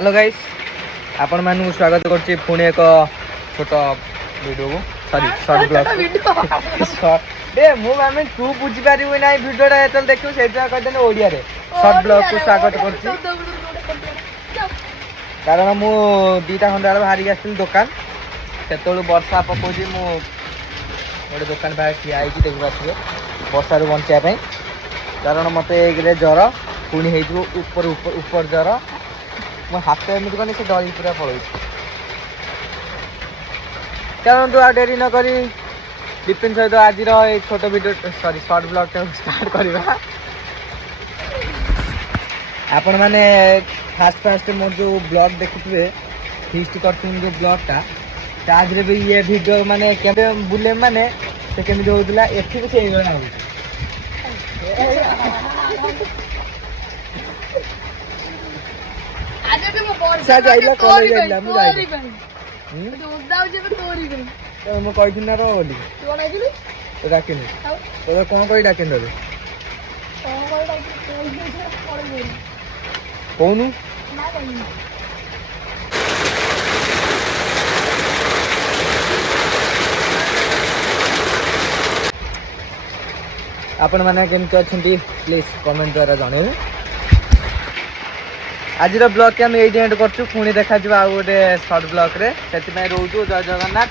Hello guys आपण मानू स्वागत करछि पुणी एक छोट वीडियो को सॉरी शॉर्ट ब्लॉग ए मु माने तू बुझी पारिबो नै वीडियोटा एतल देखियो सेटा कहते ओडिया रे शॉर्ट ब्लॉग को स्वागत करछि कारण मु दीटा खंडा बाहरी आछिल दुकान सेतळु वर्षा पकोजी मु गोटे दुकान बाहर ठिया आइछि देखि पाछिए वर्षा रो बंचिया पई कारण मते एकरे ज्वर पुणी हेजो ऊपर ऊपर ऊपर ज्वर मो हाथ एमती कनी से डरी पूरा पड़े कारण तू आ डेरी न करी विपिन सहित आज छोट video sorry short blog start करवा आपण माने फास्ट मोर जो ब्लॉग देखुए फिस्ट करते जो ब्लॉगटा ताज रे भी ये वीडियो माने केबे बुले माने से केमिति होतला एठी से एगणा हो वर्षा जाइला कॉलेज जाइला मु जाइला तो उदाव जे तोरी गई तो मु कहि ना रो बोली तू बनाइली तो डाकिनी तो कोन कहि डाकिन रे कोन कोई डाकी पड़ गई कोनु ना जानी आपण माने केमति अछंती प्लीज कमेंट द्वारा जणे आज ब्लॉग के एंड एंड करछु पुणी देखा जब आ गोटे शॉर्ट ब्लॉग रे सेति में रहउछु जय जगन्नाथ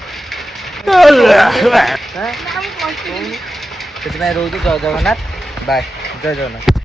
सेति में रहउछु जय जगन्नाथ बाय जय जगन्नाथ।